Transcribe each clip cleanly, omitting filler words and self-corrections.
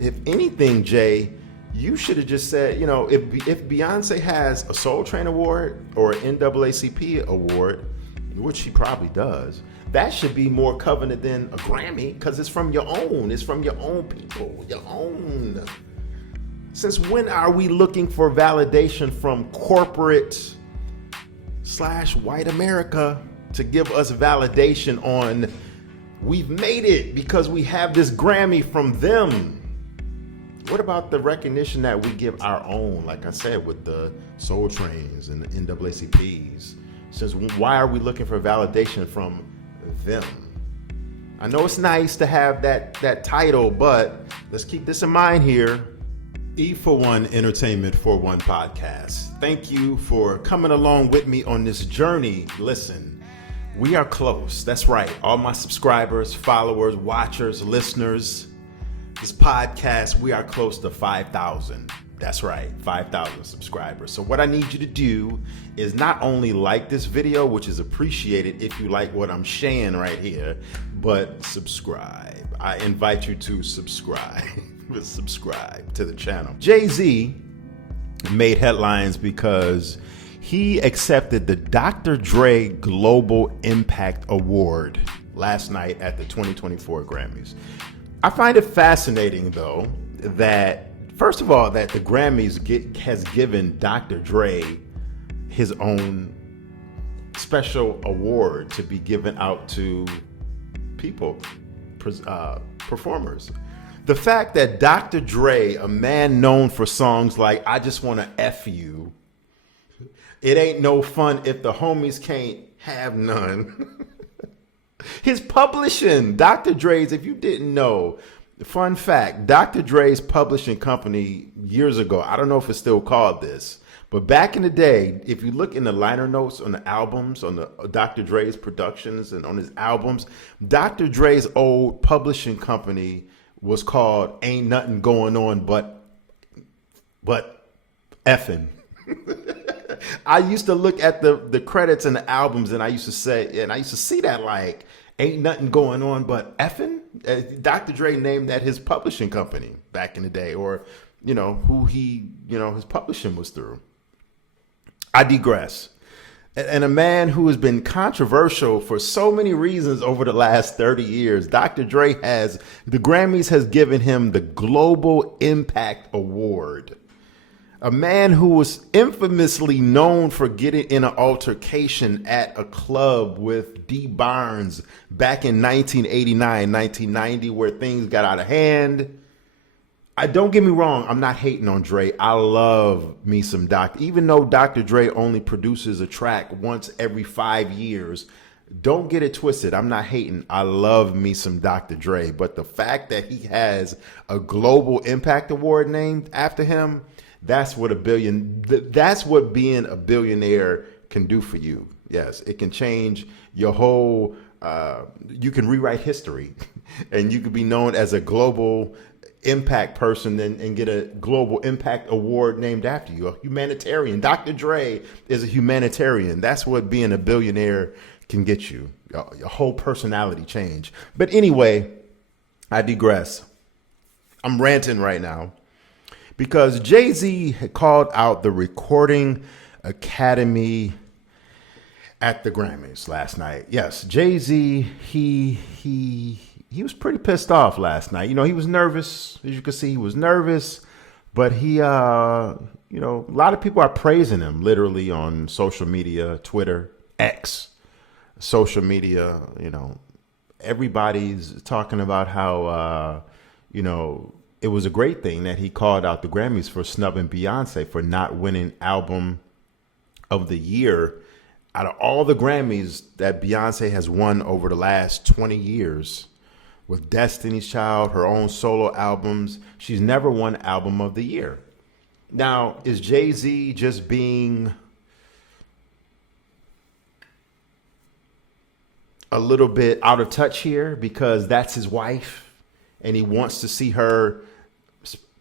If anything, Jay, you should have just said, if Beyonce has a Soul Train award or an NAACP award, which she probably does, that should be more coveted than a Grammy because it's from your own. It's from your own people, your own. Since when are we looking for validation from corporate / white America to give us validation on we've made it because we have this Grammy from them? What about the recognition that we give our own, like I said, with the Soul Trains and the NAACPs? Since why are we looking for validation from them? I know it's nice to have that title, but let's keep this in mind here. E for One Entertainment for One podcast. Thank you for coming along with me on this journey. Listen, we are close. That's right. All my subscribers, followers, watchers, listeners, this podcast, we are close to 5,000. That's right, 5,000 subscribers. So what I need you to do is not only like this video, which is appreciated if you like what I'm sharing right here, but subscribe. I invite you to subscribe. Subscribe to the channel. Jay-Z made headlines because he accepted the Dr. Dre Global Impact Award last night at the 2024 Grammys. I find it fascinating, though, that first of all, that the Grammys has given Dr. Dre his own special award to be given out to people, performers. The fact that Dr. Dre, a man known for songs like I Just Wanna F You, It Ain't No Fun If the Homies Can't Have None. His publishing, Dr. Dre's, if you didn't know, fun fact, Dr. Dre's publishing company years ago, I don't know if it's still called this, but back in the day, if you look in the liner notes on the albums, on the Dr. Dre's productions and on his albums, Dr. Dre's old publishing company was called Ain't Nothing Going On But Effing. I used to look at the credits and the albums, and I used to see that like, ain't nothing going on but effing. Dr. Dre named that his publishing company back in the day, or who he his publishing was through. I digress. And a man who has been controversial for so many reasons over the last 30 years, Dr. Dre the Grammys has given him the Global Impact Award. A man who was infamously known for getting in an altercation at a club with D. Barnes back in 1989, 1990, where things got out of hand. Don't get me wrong, I'm not hating on Dre. I love me some Dr. Even though Dr. Dre only produces a track once every 5 years, don't get it twisted. I'm not hating. I love me some Dr. Dre. But the fact that he has a Global Impact Award named after him, that's what being a billionaire can do for you. Yes, it can change your whole, you can rewrite history and you could be known as a global impact person and get a Global Impact Award named after you, a humanitarian. Dr. Dre is a humanitarian. That's what being a billionaire can get you, your whole personality change. But anyway, I digress. I'm ranting right now. Because Jay-Z had called out the Recording Academy at the Grammys last night. Yes, Jay-Z, he was pretty pissed off last night. He was nervous. As you can see, he was nervous. But he, a lot of people are praising him literally on social media, Twitter, X, social media. Everybody's talking about how, it was a great thing that he called out the Grammys for snubbing Beyonce for not winning Album of the Year. Out of all the Grammys that Beyonce has won over the last 20 years, with Destiny's Child, her own solo albums, she's never won Album of the Year. Now, is Jay-Z just being a little bit out of touch here because that's his wife and he wants to see her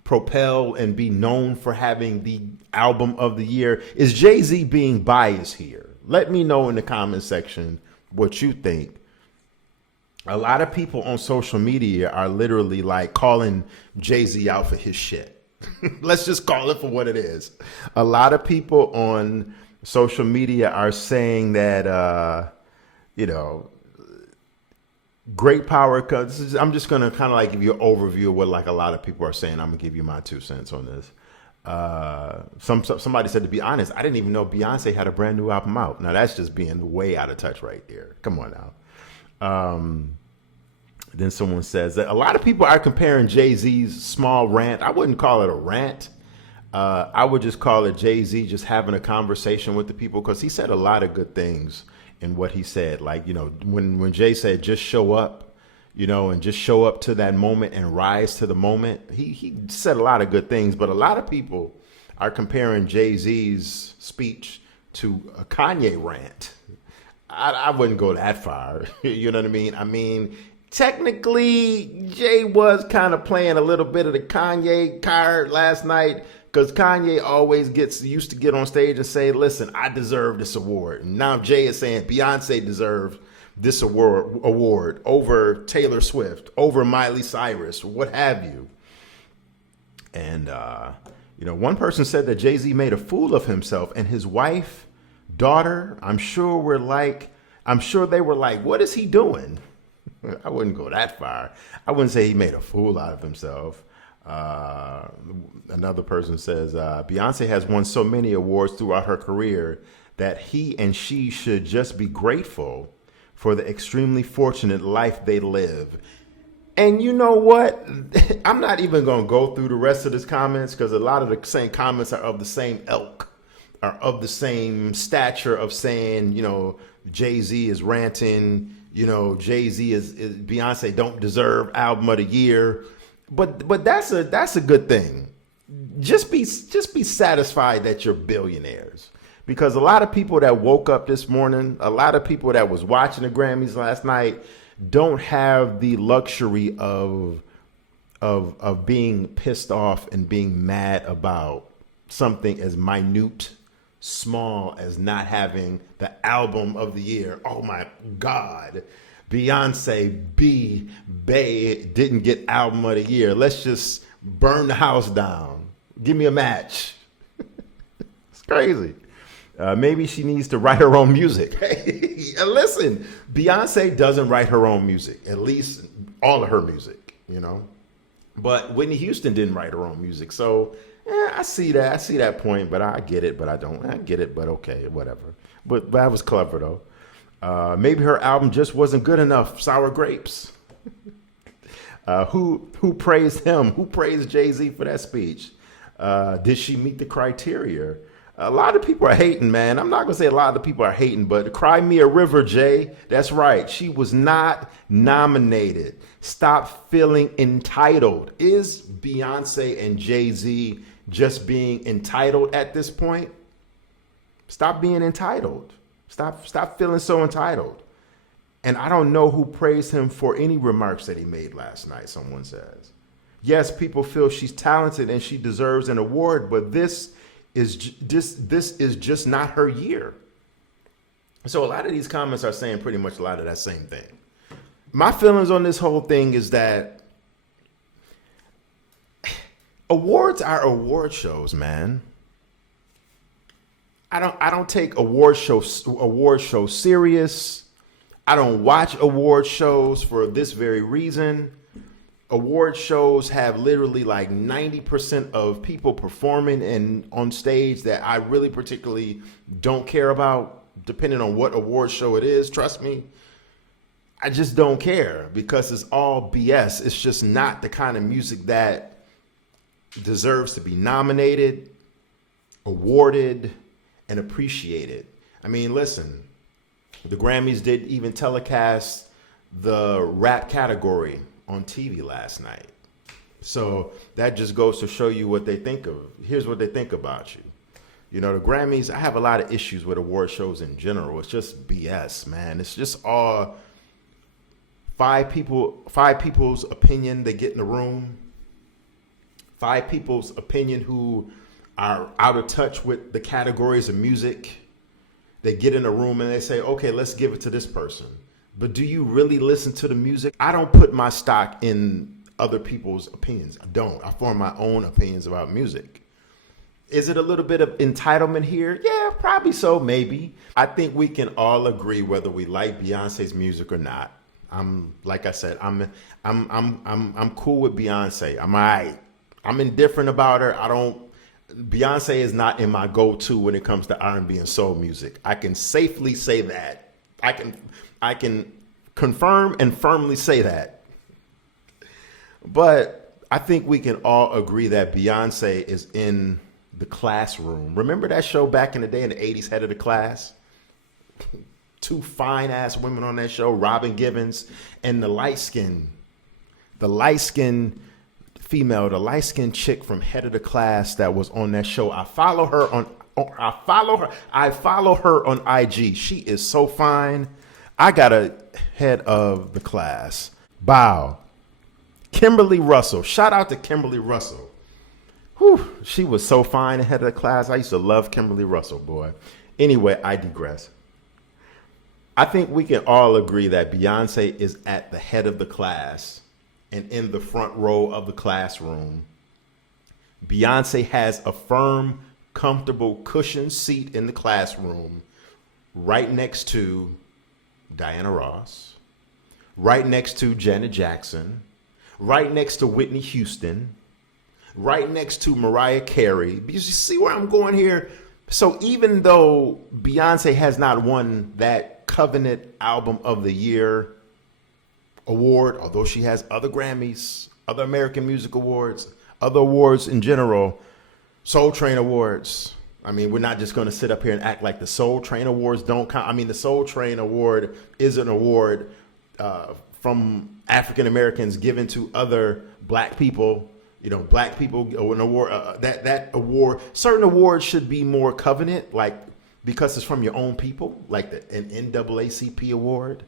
propel and be known for having the Album of the Year? Is Jay-Z being biased here? Let me know in the comment section what you think. A lot of people on social media are literally like calling Jay-Z out for his shit. Let's just call it for what it is. A lot of people on social media are saying that, you know, great power comes. I'm just going to kind of like give you an overview of what like a lot of people are saying. I'm going to give you my 2 cents on this. Somebody said, to be honest, I didn't even know Beyonce had a brand new album out. Now that's just being way out of touch right there. Come on now. Then someone says that a lot of people are comparing Jay-Z's small rant. I wouldn't call it a rant. I would just call it Jay-Z just having a conversation with the people, because he said a lot of good things in what he said. Like, you know, when Jay said just show up, you know, and just show up to that moment and rise to the moment. He said a lot of good things, but a lot of people are comparing Jay-Z's speech to a Kanye rant. I wouldn't go that far. You know what I mean? I mean, technically, Jay was kind of playing a little bit of the Kanye card last night, because Kanye always used to get on stage and say, listen, I deserve this award. And now Jay is saying Beyonce deserves this award over Taylor Swift, over Miley Cyrus, what have you. And, you know, one person said that Jay-Z made a fool of himself, and his wife, daughter, I'm sure they were like, what is he doing? I wouldn't go that far. I wouldn't say he made a fool out of himself. Another person says, Beyonce has won so many awards throughout her career that he and she should just be grateful for the extremely fortunate life they live. And you know what? I'm not even going to go through the rest of his comments, because a lot of the same comments are of the same ilk, are of the same stature of saying, you know, Jay-Z is ranting, you know, Jay-Z is Beyonce don't deserve album of the year. But that's a good thing. Just be satisfied that you're billionaires. Because a lot of people that woke up this morning, a lot of people that was watching the Grammys last night don't have the luxury of being pissed off and being mad about something as minute, small as not having the album of the year. Oh my God. Beyonce Bay didn't get album of the year. Let's just burn the house down. Give me a match. It's crazy. Maybe she needs to write her own music. Hey, listen, Beyonce doesn't write her own music, at least all of her music, you know. But Whitney Houston didn't write her own music. So I see that. I see that point, but I get it, but I don't. I get it, but okay, whatever. But that was clever, though. Maybe her album just wasn't good enough. Sour Grapes. Who praised him? Who praised Jay-Z for that speech? Did she meet the criteria? A lot of people are hating, man. I'm not going to say a lot of the people are hating, but cry me a river, Jay. That's right. She was not nominated. Stop feeling entitled. Is Beyonce and Jay-Z just being entitled at this point? Stop being entitled. Stop feeling so entitled. And I don't know who praised him for any remarks that he made last night, someone says. Yes, people feel she's talented and she deserves an award, but this is just not her year. So a lot of these comments are saying pretty much a lot of that same thing. My feelings on this whole thing is that awards are award shows, man. I don't take award shows serious. I don't watch award shows for this very reason. Award shows have literally like 90% of people performing and on stage that I really particularly don't care about, depending on what award show it is. Trust me, I just don't care, because it's all BS. It's just not the kind of music that deserves to be nominated, awarded, and appreciated. I mean, listen, the Grammys did even telecast the rap category on TV last night. So that just goes to show you what they think of. Here's what they think about you. You know, the Grammys, I have a lot of issues with award shows in general. It's just BS, man. It's just all five people's opinion. They get in the room. 5 people's opinion who are out of touch with the categories of music. They get in a room and they say, okay, let's give it to this person. But do you really listen to the music? I don't put my stock in other people's opinions. I don't. I form my own opinions about music. Is it a little bit of entitlement here? Yeah, probably so, maybe. I think we can all agree whether we like Beyonce's music or not. Like I said, I'm cool with Beyonce. I'm all right. I'm indifferent about her. Beyonce is not in my go-to when it comes to R&B and soul music. I can safely say that. I can confirm and firmly say that. But I think we can all agree that Beyonce is in the classroom. Remember that show back in the day in the 80s, Head of the Class? Two fine ass women on that show, Robin Givens and the light skinned female, the light skinned chick from Head of the Class that was on that show. I follow her on IG. She is so fine. I got a Head of the Class. Bow. Kimberly Russell. Shout out to Kimberly Russell. Whew, she was so fine Head of the Class. I used to love Kimberly Russell, boy. Anyway, I digress. I think we can all agree that Beyonce is at the head of the class and in the front row of the classroom. Beyonce has a firm, comfortable, cushioned seat in the classroom right next to Diana Ross, right next to Janet Jackson, right next to Whitney Houston, right next to Mariah Carey. You see where I'm going here? So even though Beyonce has not won that Covenant Album of the Year award, although she has other Grammys, other American Music Awards, other awards in general, Soul Train Awards. I mean, we're not just going to sit up here and act like the Soul Train Awards don't count. I mean, the Soul Train Award is an award from African Americans given to other black people. You know, black people, an award, that award, certain awards should be more covenant, like because it's from your own people, like an NAACP award,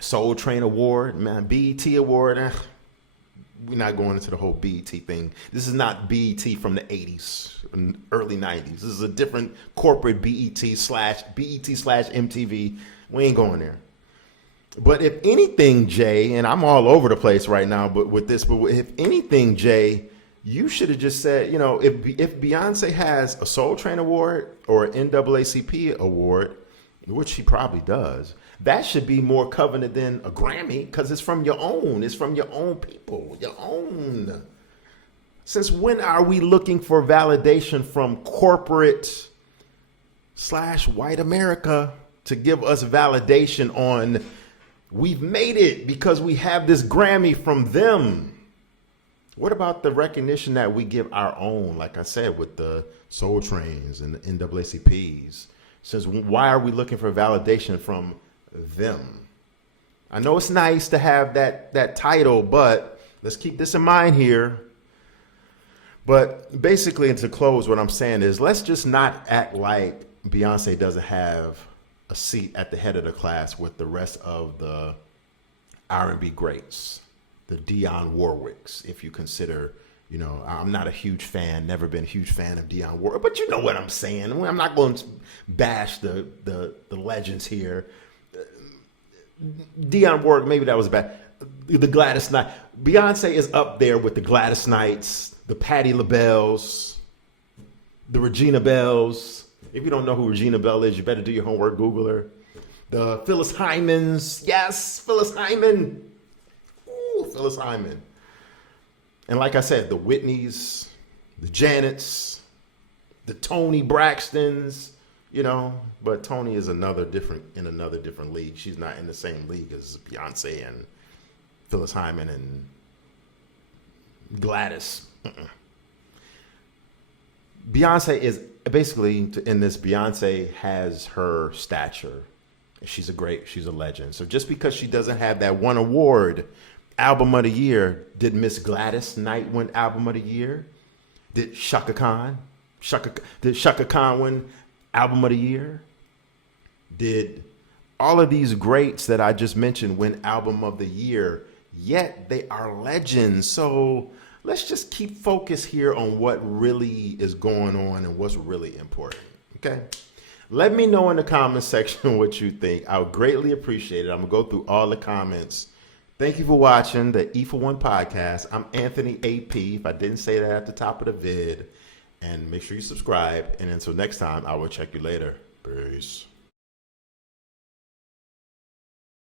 Soul Train Award, man, BET Award. We're not going into the whole BET thing. This is not BET from the 80s, early 90s. This is a different corporate BET slash MTV. We ain't going there. But if anything, Jay, and I'm all over the place right now, but if anything, Jay, you should have just said, you know, if Beyonce has a Soul Train Award or an NAACP award, which she probably does, that should be more covenant than a Grammy because it's from your own. It's from your own people, your own. Since when are we looking for validation from corporate / white America to give us validation on we've made it because we have this Grammy from them? What about the recognition that we give our own, like I said, with the Soul Trains and the NAACPs? Since why are we looking for validation from them? I know it's nice to have that title, but let's keep this in mind here. But basically, and to close, what I'm saying is let's just not act like Beyonce doesn't have a seat at the head of the class with the rest of the R&B greats, the Dionne Warwicks, if you consider, you know, I'm not a huge fan, never been a huge fan of Dionne Warwick, but you know what I'm saying. I'm not going to bash the legends here. Dionne Warwick, maybe that was bad. The Gladys Knight. Beyonce is up there with the Gladys Knights, the Patti LaBelles, the Regina Bells. If you don't know who Regina Bell is, you better do your homework, Google her. The Phyllis Hymans. Yes, Phyllis Hyman. Ooh, Phyllis Hyman. And like I said, the Whitneys, the Janets, the Toni Braxtons, you know, but Toni is in another different league. She's not in the same league as Beyonce and Phyllis Hyman and Gladys. Beyonce is basically, in this, Beyonce has her stature. She's a legend. So just because she doesn't have that one award, Album of the Year, did Miss Gladys Knight win Album of the Year? Did Shaka Khan win Album of the Year? Did all of these greats that I just mentioned win Album of the Year? Yet they are legends. So let's just keep focus here on what really is going on and what's really important. Okay? Let me know in the comment section what you think. I would greatly appreciate it. I'm going to go through all the comments. Thank you for watching the E for One podcast. I'm Anthony AP, if I didn't say that at the top of the vid. And make sure you subscribe. And until next time, I will check you later. Peace.